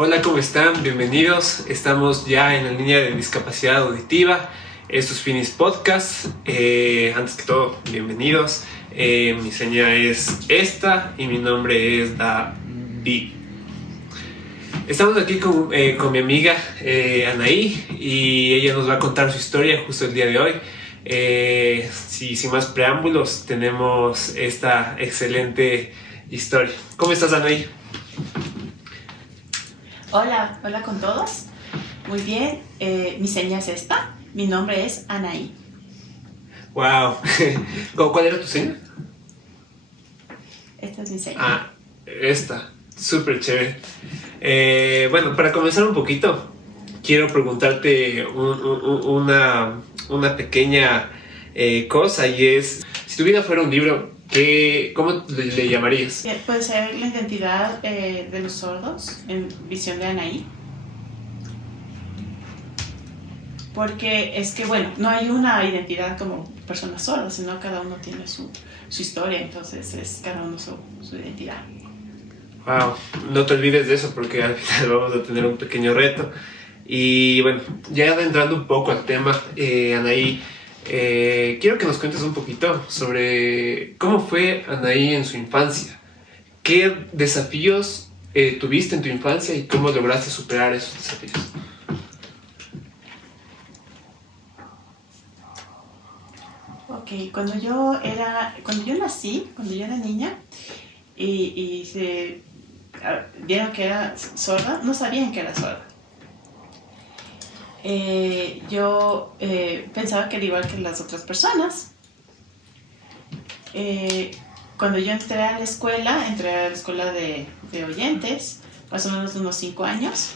Hola, ¿cómo están? Bienvenidos. Estamos ya en la línea de discapacidad auditiva. Esto es Finis Podcast. Antes que todo, bienvenidos. Mi seña es esta y mi nombre es David. Estamos aquí con mi amiga Anaí y ella nos va a contar su historia justo el día de hoy. Sin más preámbulos, tenemos esta excelente historia. ¿Cómo estás, Anaí? Hola con todos. Muy bien, mi seña es esta. Mi nombre es Anaí. Wow. ¿Cuál era tu seña? Esta es mi seña. Ah, esta. Súper chévere. Bueno, para comenzar un poquito, quiero preguntarte una pequeña cosa, y es, si tu vida fuera un libro, ¿cómo le llamarías? Puede ser la identidad de los sordos en visión de Anaí. Porque es que, bueno, no hay una identidad como persona sorda, sino cada uno tiene su historia, entonces es cada uno su identidad. Wow, no te olvides de eso porque al final vamos a tener un pequeño reto. Y bueno, ya adentrando un poco al tema, Anaí, quiero que nos cuentes un poquito sobre cómo fue Anaí en su infancia. ¿Qué desafíos tuviste en tu infancia y cómo lograste superar esos desafíos? Ok, cuando yo nací, cuando yo era niña y vieron que era sorda, no sabían que era sorda. Yo pensaba que era igual que las otras personas. Cuando yo entré a la escuela de oyentes, más o menos de unos 5 años,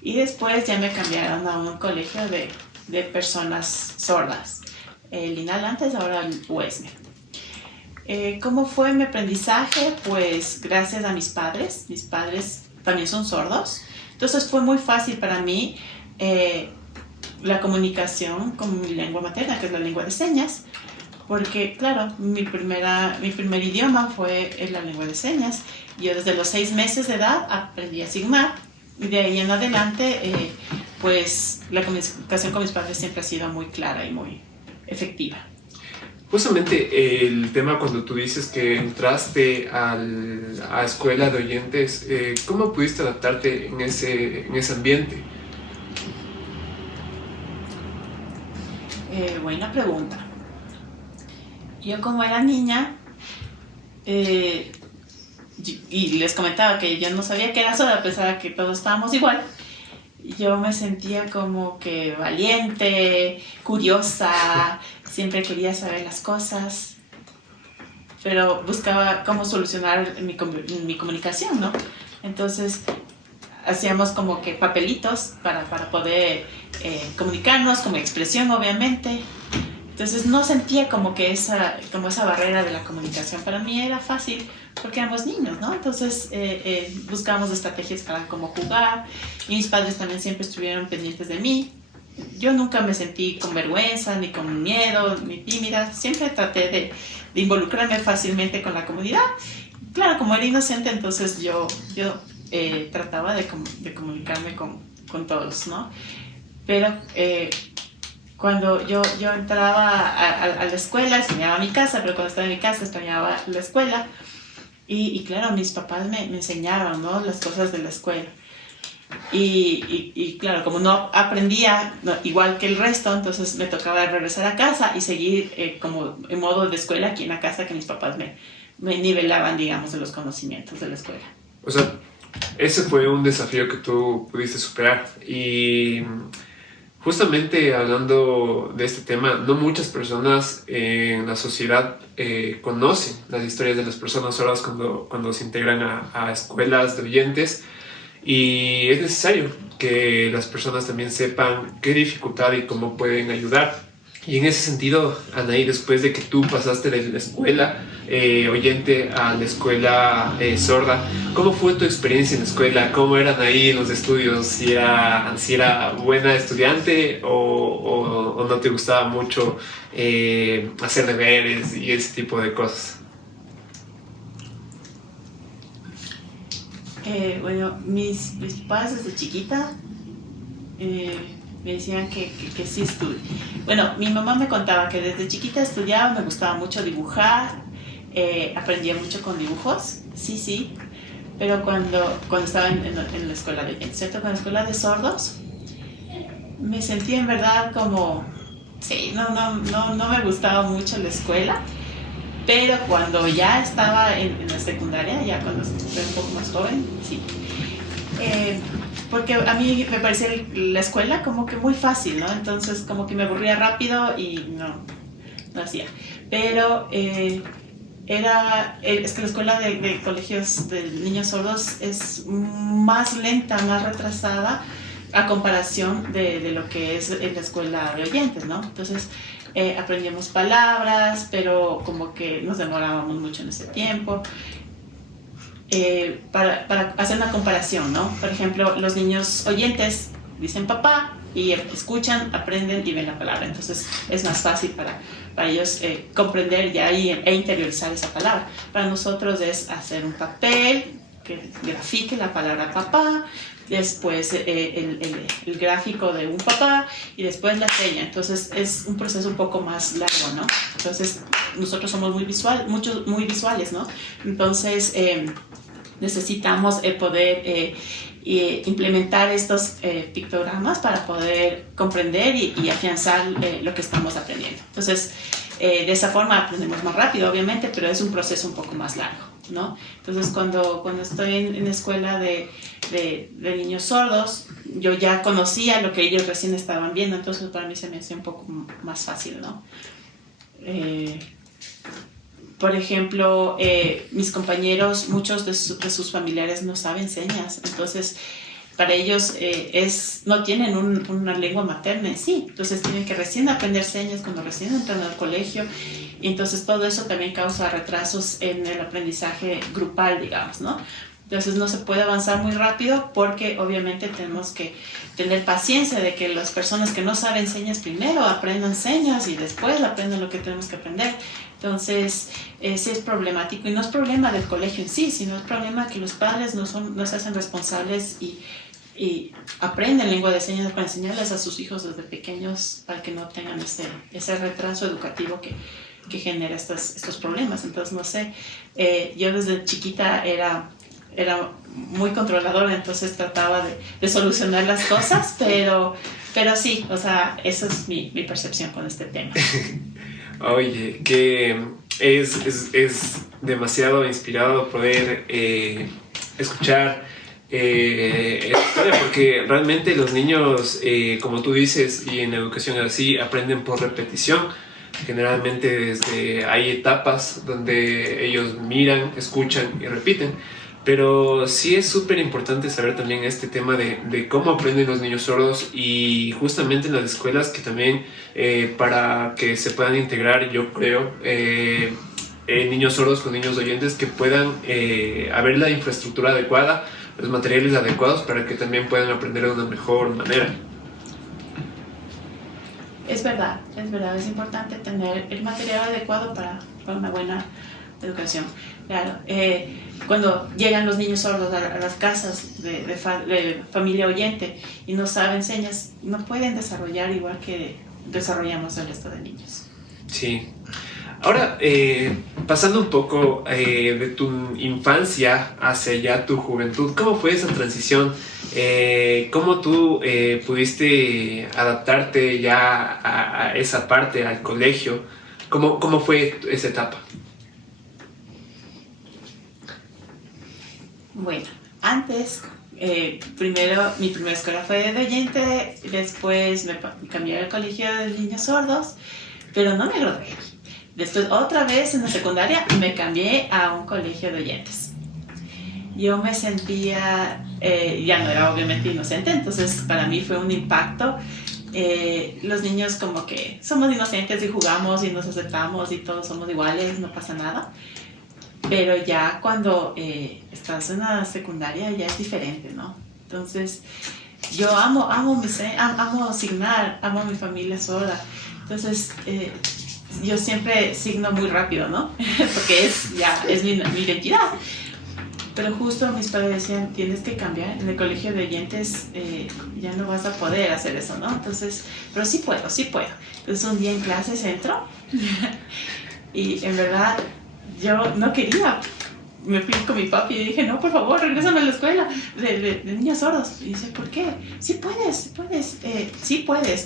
y después ya me cambiaron a un colegio de personas sordas. El INAL antes, ahora el UESME. ¿Cómo fue mi aprendizaje? Pues gracias a mis padres. Mis padres también son sordos. Entonces fue muy fácil para mí la comunicación con mi lengua materna, que es la lengua de señas. Porque, claro, mi primer idioma fue la lengua de señas. Yo desde los 6 meses de edad aprendí a signar. Y de ahí en adelante, pues la comunicación con mis padres siempre ha sido muy clara y muy efectiva. Justamente el tema cuando tú dices que entraste a escuela de oyentes, ¿cómo pudiste adaptarte en ese ambiente? Buena pregunta. Yo como era niña, y les comentaba que yo no sabía que era sorda, pensaba que todos estábamos igual. Yo me sentía como que valiente, curiosa, siempre quería saber las cosas, pero buscaba cómo solucionar mi comunicación, ¿no? Entonces hacíamos como que papelitos para poder comunicarnos, como expresión obviamente. Entonces no sentía como esa barrera de la comunicación. Para mí era fácil porque éramos niños, ¿no? Entonces buscábamos estrategias para cómo jugar. Y mis padres también siempre estuvieron pendientes de mí. Yo nunca me sentí con vergüenza, ni con miedo, ni tímida. Siempre traté de involucrarme fácilmente con la comunidad. Claro, como era inocente, entonces yo trataba de comunicarme con todos, ¿no? Pero cuando yo entraba a la escuela, extrañaba mi casa, pero cuando estaba en mi casa extrañaba la escuela. Y claro, mis papás me enseñaron, ¿no?, las cosas de la escuela. Y claro, como no aprendía igual que el resto, entonces me tocaba regresar a casa y seguir como en modo de escuela aquí en la casa, que mis papás me nivelaban, digamos, de los conocimientos de la escuela. O sea, ese fue un desafío que tú pudiste superar. Y justamente hablando de este tema, no muchas personas en la sociedad conocen las historias de las personas sordas cuando se integran a escuelas de oyentes, y es necesario que las personas también sepan qué dificultad y cómo pueden ayudar. Y en ese sentido, Anaí, después de que tú pasaste de la escuela oyente a la escuela sorda, ¿cómo fue tu experiencia en la escuela? ¿Cómo eran ahí los estudios? ¿Si era buena estudiante o no te gustaba mucho hacer deberes y ese tipo de cosas? Bueno, mis padres desde chiquita me decían que sí estudie. Bueno, mi mamá me contaba que desde chiquita estudiaba, me gustaba mucho dibujar, aprendía mucho con dibujos, sí, pero cuando estaba en la escuela de, ¿cierto? Con la escuela de sordos, me sentía en verdad como, sí, no me gustaba mucho la escuela, pero cuando ya estaba en la secundaria, ya cuando era un poco más joven, sí. Porque a mí me parecía la escuela como que muy fácil, ¿no? Entonces como que me aburría rápido y no hacía. Pero es que la escuela de colegios de niños sordos es más lenta, más retrasada a comparación de lo que es en la escuela de oyentes, ¿no? Entonces aprendíamos palabras, pero como que nos demorábamos mucho en ese tiempo. Para hacer una comparación, ¿no? Por ejemplo, los niños oyentes dicen papá y escuchan, aprenden y ven la palabra. Entonces es más fácil para ellos comprender ya e interiorizar esa palabra. Para nosotros es hacer un papel que grafique la palabra papá, después el gráfico de un papá y después la seña. Entonces es un proceso un poco más largo, ¿no? Entonces nosotros somos muy visuales, ¿no? Entonces necesitamos poder implementar estos pictogramas para poder comprender y afianzar lo que estamos aprendiendo. Entonces, de esa forma aprendemos más rápido, obviamente, pero es un proceso un poco más largo, ¿no? Entonces, cuando estoy en la escuela de niños sordos, yo ya conocía lo que ellos recién estaban viendo, entonces para mí se me hacía un poco más fácil, ¿no? Por ejemplo, mis compañeros, muchos de sus familiares no saben señas, entonces para ellos no tienen una lengua materna en sí, entonces tienen que recién aprender señas cuando recién entran al colegio, y entonces todo eso también causa retrasos en el aprendizaje grupal, digamos, ¿no? Entonces no se puede avanzar muy rápido porque obviamente tenemos que tener paciencia de que las personas que no saben señas primero aprendan señas y después aprendan lo que tenemos que aprender. Entonces sí es problemático y no es problema del colegio en sí, sino es problema que los padres no se hacen responsables y aprenden lengua de señas para enseñarles a sus hijos desde pequeños para que no tengan ese retraso educativo que genera estos problemas. Entonces no sé, yo desde chiquita era muy controladora, entonces trataba de solucionar las cosas, pero sí, o sea, esa es mi percepción con este tema. Oye, que es demasiado inspirado poder escuchar esta historia, porque realmente los niños, como tú dices, y en educación así, aprenden por repetición. Generalmente hay etapas donde ellos miran, escuchan y repiten. Pero sí es súper importante saber también este tema de cómo aprenden los niños sordos y justamente en las escuelas que también para que se puedan integrar, yo creo, niños sordos con niños oyentes, que puedan haber la infraestructura adecuada, los materiales adecuados para que también puedan aprender de una mejor manera. Es verdad, es importante tener el material adecuado para una buena educación. Claro, cuando llegan los niños sordos a las casas de familia oyente y no saben señas, no pueden desarrollar igual que desarrollamos el resto de niños. Sí. Ahora, pasando un poco de tu infancia hacia ya tu juventud, ¿cómo fue esa transición? ¿Cómo tú pudiste adaptarte ya a esa parte, al colegio? ¿Cómo fue esa etapa? Bueno, antes, primero mi primera escuela fue de oyente, después me cambié al colegio de niños sordos, pero no me gradué. Después otra vez en la secundaria me cambié a un colegio de oyentes. Yo me sentía, ya no era obviamente inocente, entonces para mí fue un impacto. Los niños como que somos inocentes y jugamos y nos aceptamos y todos somos iguales, no pasa nada. Pero ya cuando estás en la secundaria ya es diferente, ¿no? Entonces, yo amo signar, amo a mi familia sorda. Entonces, yo siempre signo muy rápido, ¿no? Porque es mi identidad. pero justo mis padres decían, tienes que cambiar, en el colegio de oyentes ya no vas a poder hacer eso, ¿no? Entonces, pero sí puedo. Entonces un día en clases entro y en verdad yo no quería. Me fui con mi papi y dije, no, por favor, regrésame a la escuela de niños sordos. Y dice, ¿por qué? Sí puedes,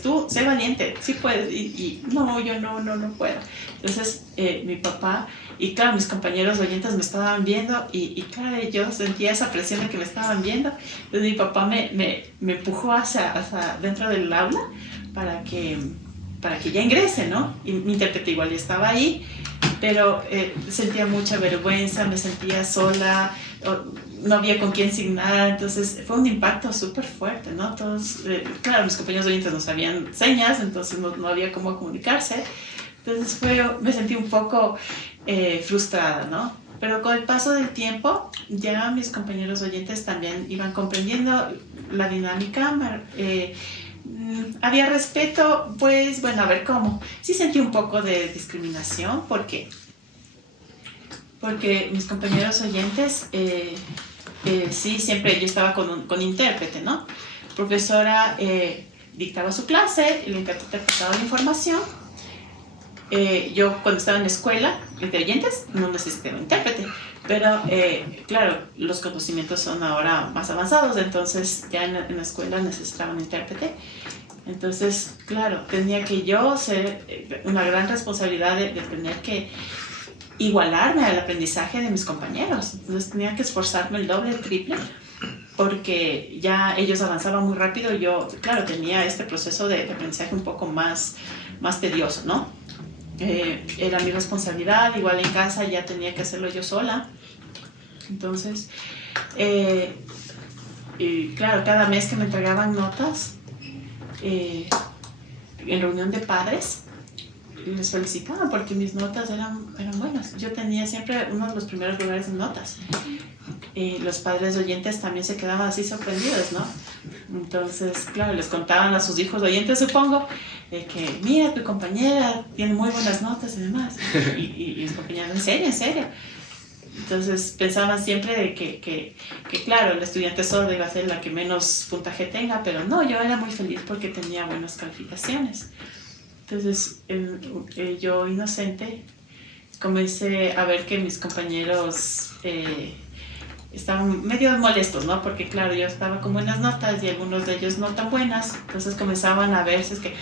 tú, sé valiente, sí puedes. Y no, yo no puedo. Entonces, mi papá, y claro, mis compañeros oyentes me estaban viendo, y claro, yo sentía esa presión de que me estaban viendo. Entonces, mi papá me empujó hacia dentro del aula para que ya ingrese, ¿no? Y mi intérprete igual estaba ahí. Pero sentía mucha vergüenza, me sentía sola, no había con quién signar, entonces fue un impacto súper fuerte, ¿no? Todos, claro, mis compañeros oyentes no sabían señas, entonces no había cómo comunicarse, entonces me sentí un poco frustrada, ¿no? Pero con el paso del tiempo, ya mis compañeros oyentes también iban comprendiendo la dinámica, había respeto, pues, bueno, a ver cómo. Sí sentí un poco de discriminación, ¿por qué? Porque mis compañeros oyentes, sí, siempre yo estaba con intérprete, ¿no? La profesora dictaba su clase, el intérprete pasaba la información. Yo cuando estaba en la escuela de oyentes no necesitaba intérprete, pero claro, los conocimientos son ahora más avanzados, entonces ya en la escuela necesitaba un intérprete. Entonces, claro, tenía que yo ser una gran responsabilidad de tener que igualarme al aprendizaje de mis compañeros. Entonces tenía que esforzarme el doble, el triple, porque ya ellos avanzaban muy rápido y yo, claro, tenía este proceso de aprendizaje un poco más tedioso, ¿no? Era mi responsabilidad, igual en casa ya tenía que hacerlo yo sola. Entonces, y claro, cada mes que me entregaban notas, en reunión de padres, les felicitaba porque mis notas eran buenas. Yo tenía siempre uno de los primeros lugares en notas. Los padres oyentes también se quedaban así sorprendidos, ¿no? Entonces, claro, les contaban a sus hijos oyentes, supongo, que mira, tu compañera tiene muy buenas notas y demás. Y mis compañeros, ¿en serio? Entonces pensaban siempre de que claro, el estudiante sordo iba a ser la que menos puntaje tenga, pero no, yo era muy feliz porque tenía buenas calificaciones. Entonces yo, inocente, comencé a ver que mis compañeros estaban medio molestos, ¿no? Porque claro, yo estaba con buenas notas y algunos de ellos no tan buenas, entonces comenzaban a verse es que,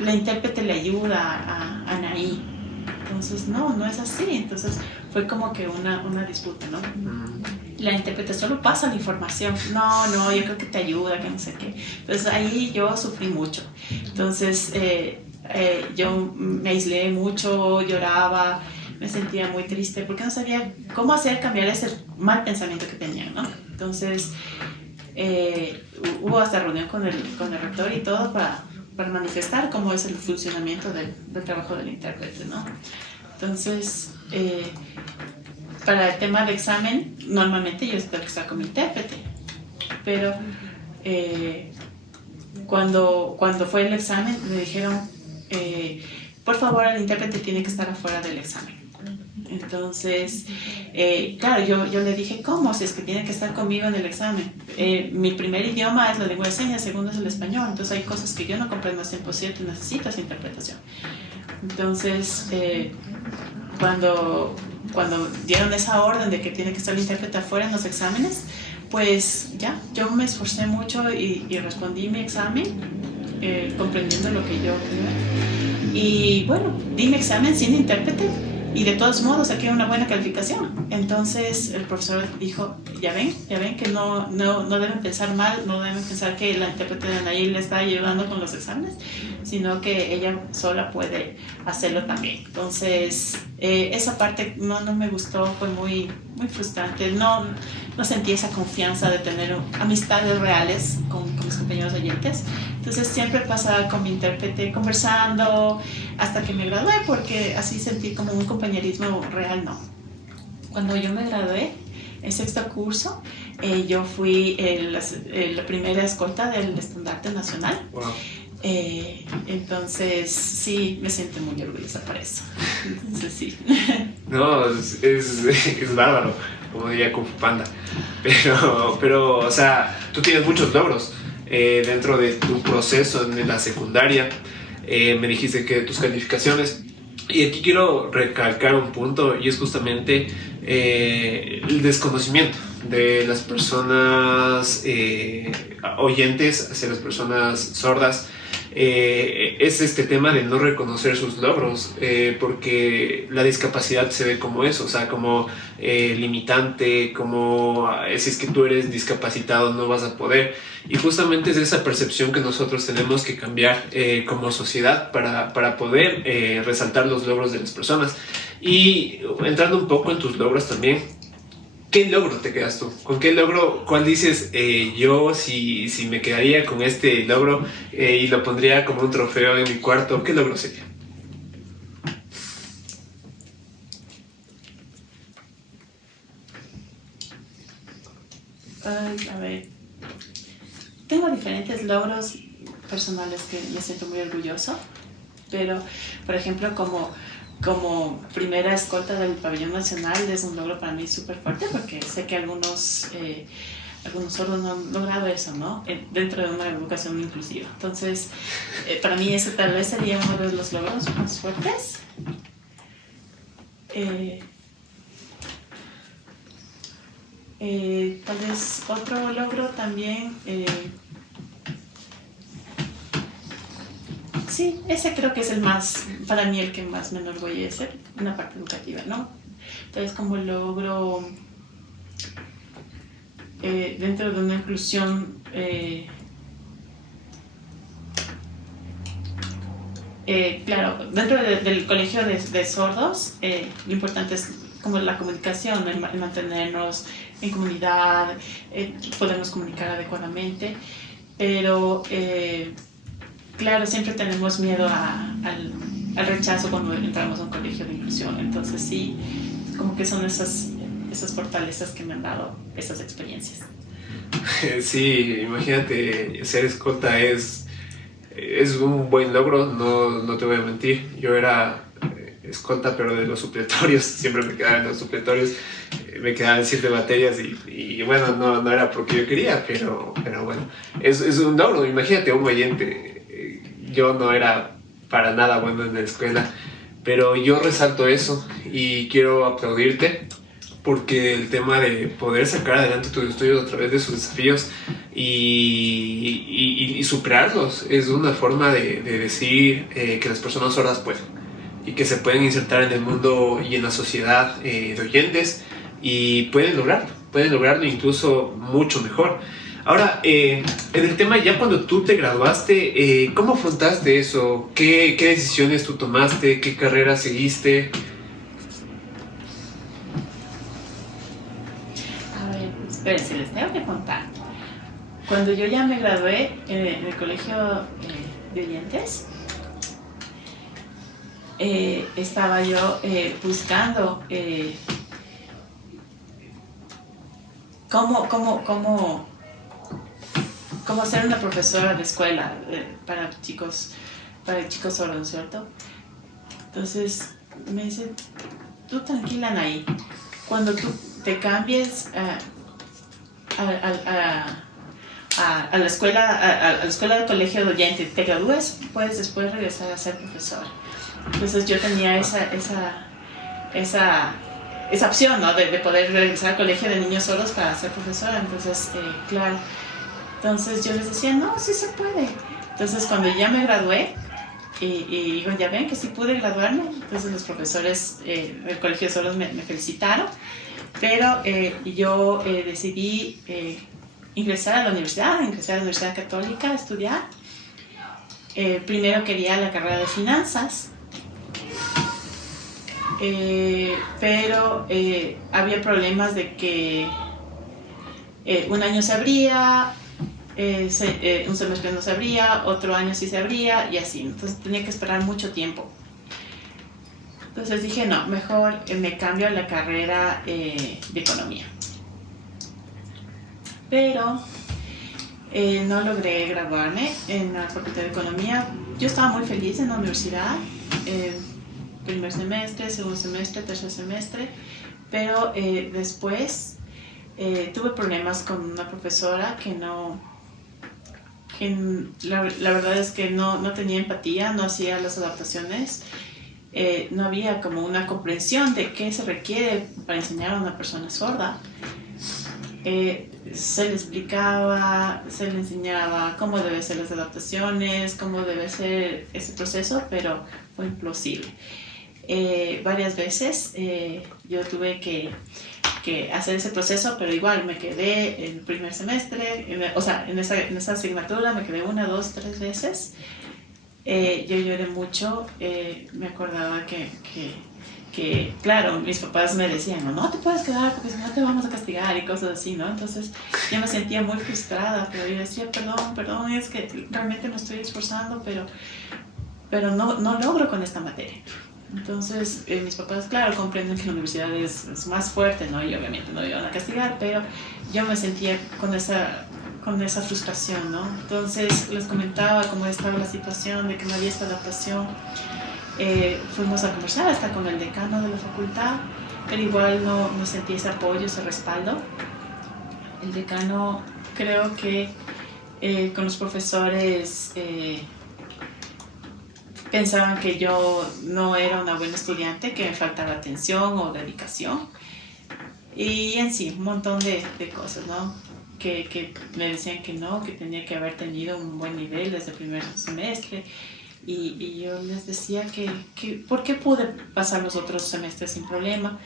la intérprete le ayuda a Anaí. Entonces, no es así. Entonces, fue como que una disputa, ¿no? La intérprete solo pasa la información. No, yo creo que te ayuda, que no sé qué. Entonces, ahí yo sufrí mucho. Entonces, yo me aislé mucho, lloraba, me sentía muy triste porque no sabía cómo hacer cambiar ese mal pensamiento que tenía, ¿no? Entonces, hubo hasta reunión con el rector y todo para manifestar cómo es el funcionamiento del trabajo del intérprete, ¿no? Entonces, para el tema de examen, normalmente yo tengo que estar con mi intérprete, pero cuando fue el examen me dijeron, por favor, el intérprete tiene que estar afuera del examen. Entonces, claro, yo le dije, ¿cómo? Si es que tiene que estar conmigo en el examen. Mi primer idioma es la lengua de señas, el segundo es el español, entonces hay cosas que yo no comprendo al 100% y necesito esa interpretación. Entonces, cuando dieron esa orden de que tiene que estar el intérprete afuera en los exámenes, pues ya, yo me esforcé mucho y respondí mi examen, comprendiendo lo que yo quería. Y bueno, di mi examen sin intérprete. Y de todos modos saqué una buena calificación. Entonces el profesor dijo, ya ven que no deben pensar mal, no deben pensar que la intérprete de Anaí le está ayudando con los exámenes, sino que ella sola puede hacerlo también. Entonces esa parte no me gustó, fue muy frustrante. No sentí esa confianza de tener amistades reales con mis compañeros oyentes. Entonces siempre pasaba con mi intérprete conversando hasta que me gradué, porque así sentí como un compañerismo real, ¿no? Cuando yo me gradué, en sexto curso, yo fui la primera escolta del estandarte nacional. Wow. Entonces sí, me siento muy orgullosa por eso. Entonces sí. No, es bárbaro, como diría Kung Fu Panda. Pero, o sea, tú tienes muchos logros dentro de tu proceso en la secundaria. Me dijiste que tus calificaciones. Y aquí quiero recalcar un punto, y es justamente el desconocimiento de las personas oyentes hacia las personas sordas. Es este tema de no reconocer sus logros, porque la discapacidad se ve como eso, o sea, como limitante, como si es que tú eres discapacitado no vas a poder. Y justamente es esa percepción que nosotros tenemos que cambiar como sociedad para poder resaltar los logros de las personas. Y entrando un poco en tus logros también, ¿qué logro te quedas tú? ¿Con qué logro? ¿Cuál dices yo si me quedaría con este logro y lo pondría como un trofeo en mi cuarto? ¿Qué logro sería? Ay, a ver, tengo diferentes logros personales que me siento muy orgulloso, pero, por ejemplo, como primera escolta del pabellón nacional es un logro para mí súper fuerte porque sé que algunos sordos no han logrado eso, ¿no? Dentro de una educación inclusiva. Entonces, para mí ese tal vez sería uno de los logros más fuertes. Tal vez otro logro también, sí, ese creo que es el más, para mí el que más me enorgullece, una parte educativa, ¿no? Entonces como logro dentro de una inclusión claro, dentro del colegio de sordos, lo importante es como la comunicación, el mantenernos en comunidad, podernos comunicar adecuadamente, pero claro, siempre tenemos miedo al rechazo cuando entramos a un colegio de inclusión, entonces sí, como que son esas fortalezas que me han dado esas experiencias. Sí, imagínate, ser escolta es un buen logro, no te voy a mentir. Yo era escolta, pero de los supletorios, siempre me quedaba en los supletorios, me quedaba en 7 materias y bueno, no era porque yo quería, pero bueno, es un logro. Imagínate un oyente, yo no era para nada bueno en la escuela, pero yo resalto eso y quiero aplaudirte porque el tema de poder sacar adelante tus estudios a través de sus desafíos y superarlos es una forma de decir que las personas sordas pueden y que se pueden insertar en el mundo y en la sociedad de oyentes y pueden lograrlo incluso mucho mejor. Ahora, en el tema ya cuando tú te graduaste, ¿cómo afrontaste eso? ¿Qué decisiones tú tomaste? ¿Qué carrera seguiste? Espérense, les tengo que contar. Cuando yo ya me gradué en el colegio de oyentes, estaba yo buscando cómo ser una profesora de escuela para chicos sordos, ¿cierto? Entonces me dice, tú tranquila, Anaí, cuando tú te cambies a la escuela del colegio de oyentes, te gradúes, puedes después regresar a ser profesora. Entonces yo tenía esa opción, ¿no? de poder regresar al colegio de niños sordos para ser profesora. Entonces, claro. Entonces yo les decía, no, sí se puede. Entonces cuando ya me gradué, y digo, ya ven que sí pude graduarme, entonces los profesores del colegio de sordos me felicitaron. Pero yo decidí ingresar a la Universidad Católica a estudiar. Primero quería la carrera de finanzas, pero había problemas de que un año se abría, un semestre no se abría, otro año sí se abría y así. Entonces tenía que esperar mucho tiempo. Entonces dije, no, mejor me cambio a la carrera de economía. Pero no logré graduarme en la facultad de economía. Yo estaba muy feliz en la universidad. primer semestre, segundo semestre, tercer semestre, pero después tuve problemas con una profesora que la verdad es que no tenía empatía, no hacía las adaptaciones, no había como una comprensión de qué se requiere para enseñar a una persona sorda. Se le explicaba, se le enseñaba cómo deben ser las adaptaciones, cómo debe ser ese proceso, pero fue imposible. Varias veces yo tuve que hacer ese proceso, pero igual me quedé en el primer semestre, en esa asignatura me quedé 1, 2, 3 veces. Yo lloré mucho, me acordaba que, claro, mis papás me decían, no te puedes quedar porque si no te vamos a castigar y cosas así, ¿no? Entonces yo me sentía muy frustrada, pero yo decía, perdón, es que realmente me estoy esforzando, pero no logro con esta materia. Entonces mis papás, claro, comprenden que la universidad es más fuerte, ¿no? Y obviamente no me iban a castigar, pero yo me sentía con esa frustración, ¿no? Entonces les comentaba cómo estaba la situación, de que no había esta adaptación. Fuimos a conversar hasta con el decano de la facultad, pero igual no sentí ese apoyo, ese respaldo. El decano, creo que con los profesores pensaban que yo no era una buena estudiante, que me faltaba atención o dedicación, y en sí, un montón de cosas, ¿no? Que me decían que no, que tenía que haber tenido un buen nivel desde el primer semestre. Y yo les decía que ¿por qué pude pasar los otros semestres sin problema?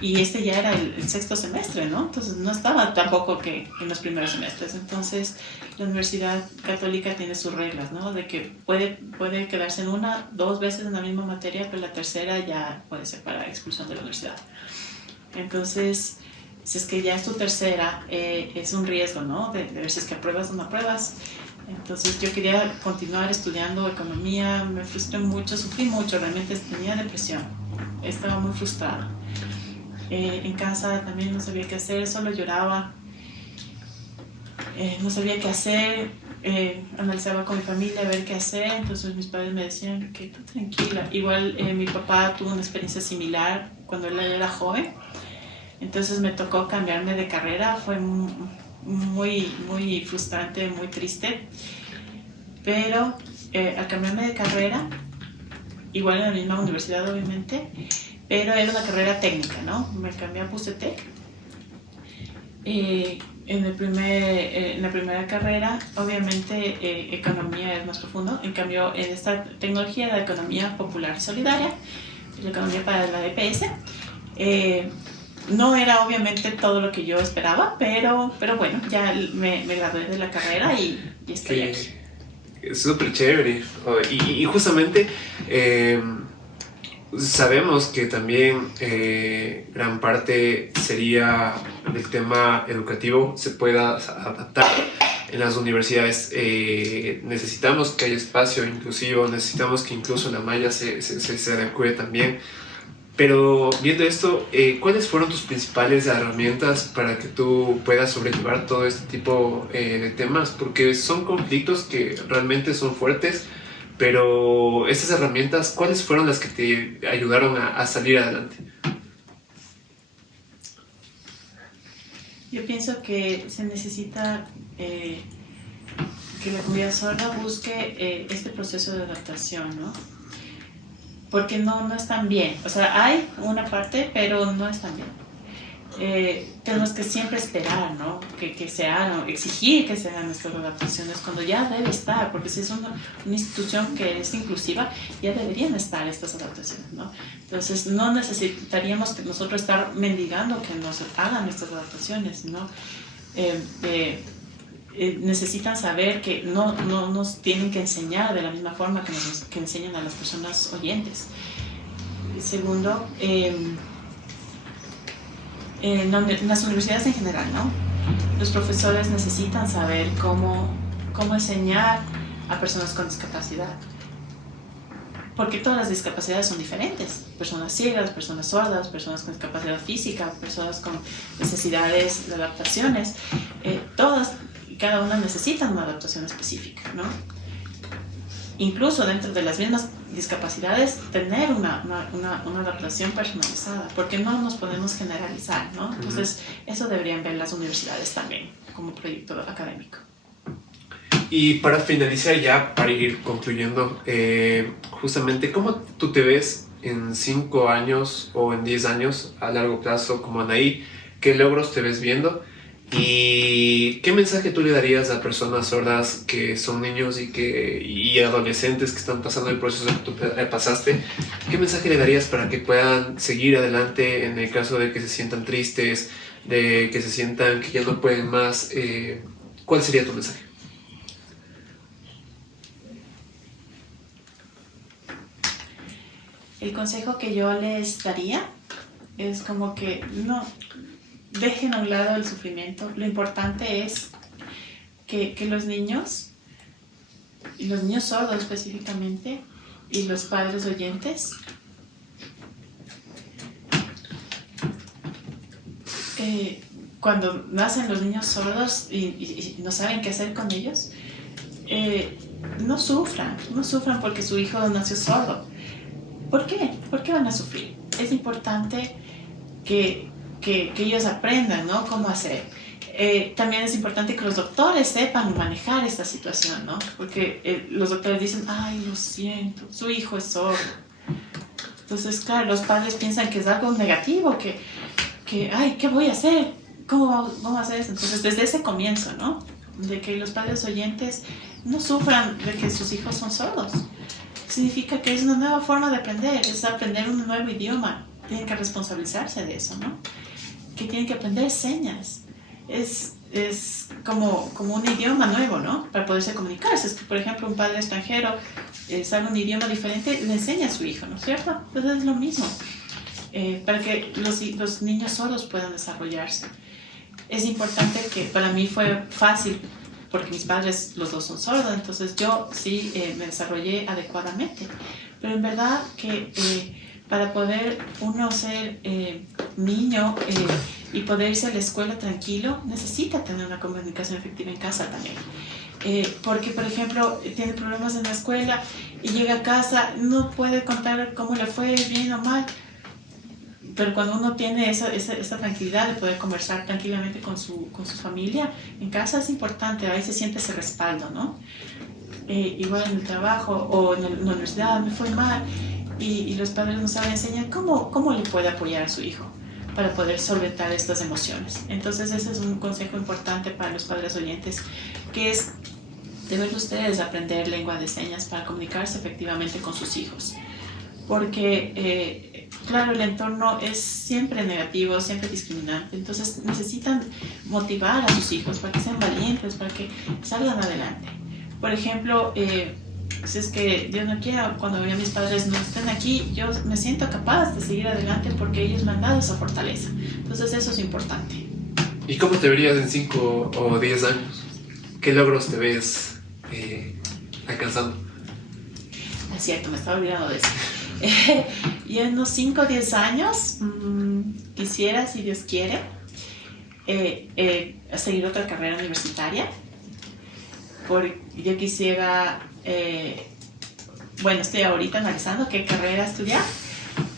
Y este ya era el sexto semestre, ¿no? Entonces no estaba tampoco que en los primeros semestres. Entonces la Universidad Católica tiene sus reglas, ¿no? De que puede quedarse en 1, 2 veces en la misma materia, pero la tercera ya puede ser para expulsión de la universidad. Entonces, si es que ya es tu tercera, es un riesgo, ¿no? De ver si es que apruebas o no apruebas. Entonces yo quería continuar estudiando economía, me frustré mucho, sufrí mucho, realmente tenía depresión, estaba muy frustrada. En casa también no sabía qué hacer, solo lloraba, no sabía qué hacer, analizaba con mi familia a ver qué hacer, entonces mis padres me decían que tú tranquila. Igual mi papá tuvo una experiencia similar cuando él era joven, entonces me tocó cambiarme de carrera, fue muy frustrante, muy triste, pero al cambiarme de carrera, igual en la misma universidad obviamente, pero era una carrera técnica, ¿no? Me cambié a Bucetec. En la primera carrera, obviamente, economía es más profundo, en cambio, en esta tecnología de economía popular y solidaria, la economía para la EPS, no era obviamente todo lo que yo esperaba, pero bueno, ya me gradué de la carrera y estoy aquí. Es súper chévere. Y justamente sabemos que también gran parte sería del tema educativo se pueda adaptar en las universidades. Necesitamos que haya espacio inclusivo, necesitamos que incluso la malla se adecue también. Pero viendo esto, ¿cuáles fueron tus principales herramientas para que tú puedas sobrellevar todo este tipo de temas? Porque son conflictos que realmente son fuertes, pero estas herramientas, ¿cuáles fueron las que te ayudaron a salir adelante? Yo pienso que se necesita que la comunidad sorda busque este proceso de adaptación, ¿no? Porque no están bien. O sea, hay una parte, pero no están bien. Tenemos que siempre esperar, ¿no? Que se hagan, exigir que se hagan estas adaptaciones cuando ya debe estar, porque si es una institución que es inclusiva, ya deberían estar estas adaptaciones, ¿no? Entonces, no necesitaríamos que nosotros estar mendigando que nos hagan estas adaptaciones, ¿no? Necesitan saber que no nos tienen que enseñar de la misma forma que enseñan a las personas oyentes. Segundo, en las universidades en general, ¿no? Los profesores necesitan saber cómo enseñar a personas con discapacidad, porque todas las discapacidades son diferentes. Personas ciegas, personas sordas, personas con discapacidad física, personas con necesidades de adaptaciones, todas y cada una necesitan una adaptación específica, ¿no? incluso dentro de las mismas discapacidades, tener una adaptación personalizada, porque no nos podemos generalizar, ¿no? Entonces, eso deberían ver las universidades también como proyecto académico. Y para finalizar ya, para ir concluyendo, justamente, ¿cómo tú te ves en 5 años o en 10 años a largo plazo como Anaí? ¿Qué logros te ves viendo? ¿Y qué mensaje tú le darías a personas sordas que son niños y adolescentes que están pasando el proceso que tú pasaste? ¿Qué mensaje le darías para que puedan seguir adelante en el caso de que se sientan tristes, de que se sientan que ya no pueden más? ¿Cuál sería tu mensaje? El consejo que yo les daría es como que no dejen a un lado el sufrimiento. Lo importante es que los niños, y los niños sordos específicamente, y los padres oyentes, cuando nacen los niños sordos y no saben qué hacer con ellos, no sufran porque su hijo nació sordo. ¿Por qué? ¿Por qué van a sufrir? Es importante que ellos aprendan, ¿no?, cómo hacer. También es importante que los doctores sepan manejar esta situación, ¿no? Porque los doctores dicen, ay, lo siento, su hijo es sordo. Entonces, claro, los padres piensan que es algo negativo, que ay, ¿qué voy a hacer? ¿Cómo vamos a hacer eso? Entonces, desde ese comienzo, ¿no?, de que los padres oyentes no sufran de que sus hijos son sordos. Significa que es una nueva forma de aprender, es aprender un nuevo idioma. Tienen que responsabilizarse de eso, ¿no? Que tienen que aprender señas. Es como un idioma nuevo, ¿no?, para poderse comunicar. Si es que, por ejemplo, un padre extranjero sabe un idioma diferente, le enseña a su hijo, ¿no es cierto? Entonces es lo mismo, para que los niños sordos puedan desarrollarse. Es importante que, para mí fue fácil, porque mis padres los dos son sordos, entonces yo sí me desarrollé adecuadamente. Pero en verdad que para poder uno ser niño y poder irse a la escuela tranquilo, necesita tener una comunicación efectiva en casa también. Porque, por ejemplo, tiene problemas en la escuela y llega a casa, no puede contar cómo le fue, bien o mal. Pero cuando uno tiene esa tranquilidad de poder conversar tranquilamente con su familia, en casa es importante, ahí se siente ese respaldo, ¿no? Igual en el trabajo o en la universidad, me fue mal, y los padres no saben enseñar cómo le puede apoyar a su hijo para poder solventar estas emociones. Entonces ese es un consejo importante para los padres oyentes, que es, deben ustedes aprender lengua de señas para comunicarse efectivamente con sus hijos. Porque, claro, el entorno es siempre negativo, siempre discriminante. Entonces necesitan motivar a sus hijos para que sean valientes, para que salgan adelante. Por ejemplo, si es que Dios no quiera, cuando ya mis padres no estén aquí, yo me siento capaz de seguir adelante porque ellos me han dado esa fortaleza. Entonces eso es importante. ¿Y cómo te verías en 5 o 10 años? ¿Qué logros te ves alcanzando? Es cierto, me estaba olvidando de eso. Y en unos 5 o 10 años quisiera, si Dios quiere, seguir otra carrera universitaria. Porque yo quisiera, bueno, estoy ahorita analizando qué carrera estudiar,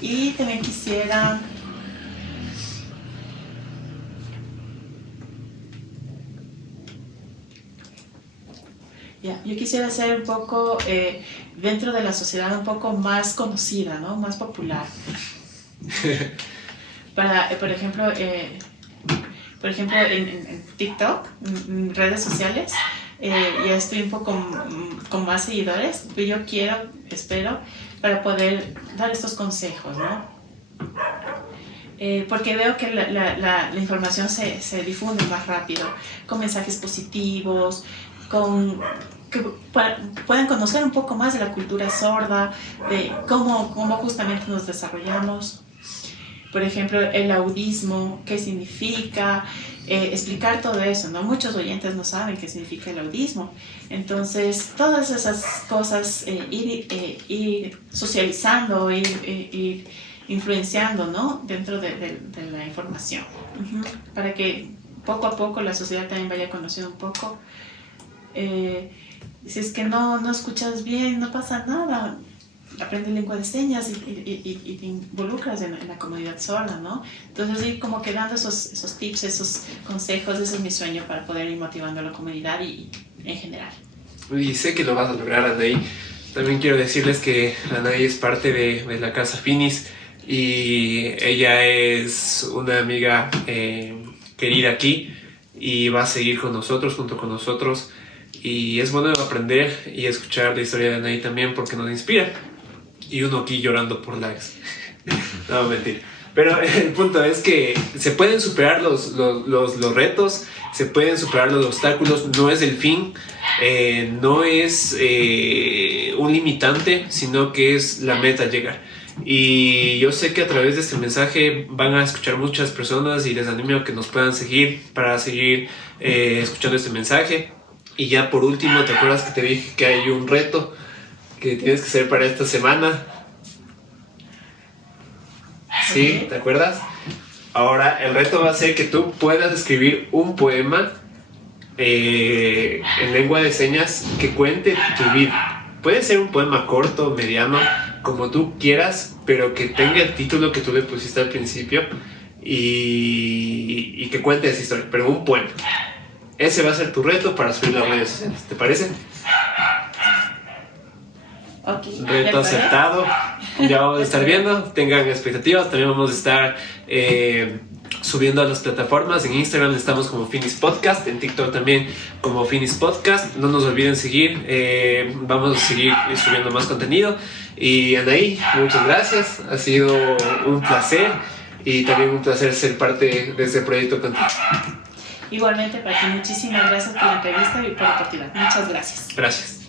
y también quisiera yo quisiera ser un poco, dentro de la sociedad, un poco más conocida, ¿no?, más popular. Por ejemplo, en TikTok, en redes sociales, ya estoy un poco con más seguidores, pero yo espero, para poder dar estos consejos, ¿no? Porque veo que la información se difunde más rápido, con mensajes positivos, que puedan conocer un poco más de la cultura sorda, de cómo justamente nos desarrollamos. Por ejemplo, el audismo, qué significa, explicar todo eso, ¿no? Muchos oyentes no saben qué significa el audismo. Entonces, todas esas cosas, ir socializando, ir influenciando, ¿no?, dentro de la información, para que poco a poco la sociedad también vaya conociendo un poco. Si es que no escuchas bien, no pasa nada. Aprende lengua de señas y te involucras en la comunidad sorda, ¿no? Entonces, ir como que dando esos tips, esos consejos, ese es mi sueño para poder ir motivando a la comunidad y en general. Y sé que lo vas a lograr, Anaí. También quiero decirles que Anaí es parte de la Casa Finis y ella es una amiga querida aquí y va a seguir con nosotros, junto con nosotros. Y es bueno aprender y escuchar la historia de Anaí también porque nos inspira. Y uno aquí llorando por likes. No, mentira. Pero el punto es que se pueden superar los retos, se pueden superar los obstáculos, no es el fin, no es un limitante, sino que es la meta llegar. Y yo sé que a través de este mensaje van a escuchar muchas personas y les animo a que nos puedan seguir para seguir escuchando este mensaje. Y ya por último, ¿te acuerdas que te dije que hay un reto que tienes que hacer para esta semana? ¿Sí? ¿Te acuerdas? Ahora el reto va a ser que tú puedas escribir un poema en lengua de señas que cuente tu vida. Puede ser un poema corto, mediano, como tú quieras, pero que tenga el título que tú le pusiste al principio y que cuente esa historia, pero un poema. Ese va a ser tu reto para subir las redes sociales, ¿te parece? Okay, reto aceptado. Ya vamos a estar viendo, tengan expectativas. También vamos a estar subiendo a las plataformas. En Instagram estamos como Finis Podcast, en TikTok también como Finis Podcast. No nos olviden seguir, vamos a seguir subiendo más contenido. Y Anaí, muchas gracias, ha sido un placer y también un placer ser parte de este proyecto contigo. Igualmente para ti, muchísimas gracias por la entrevista y por la oportunidad. Muchas gracias. Gracias.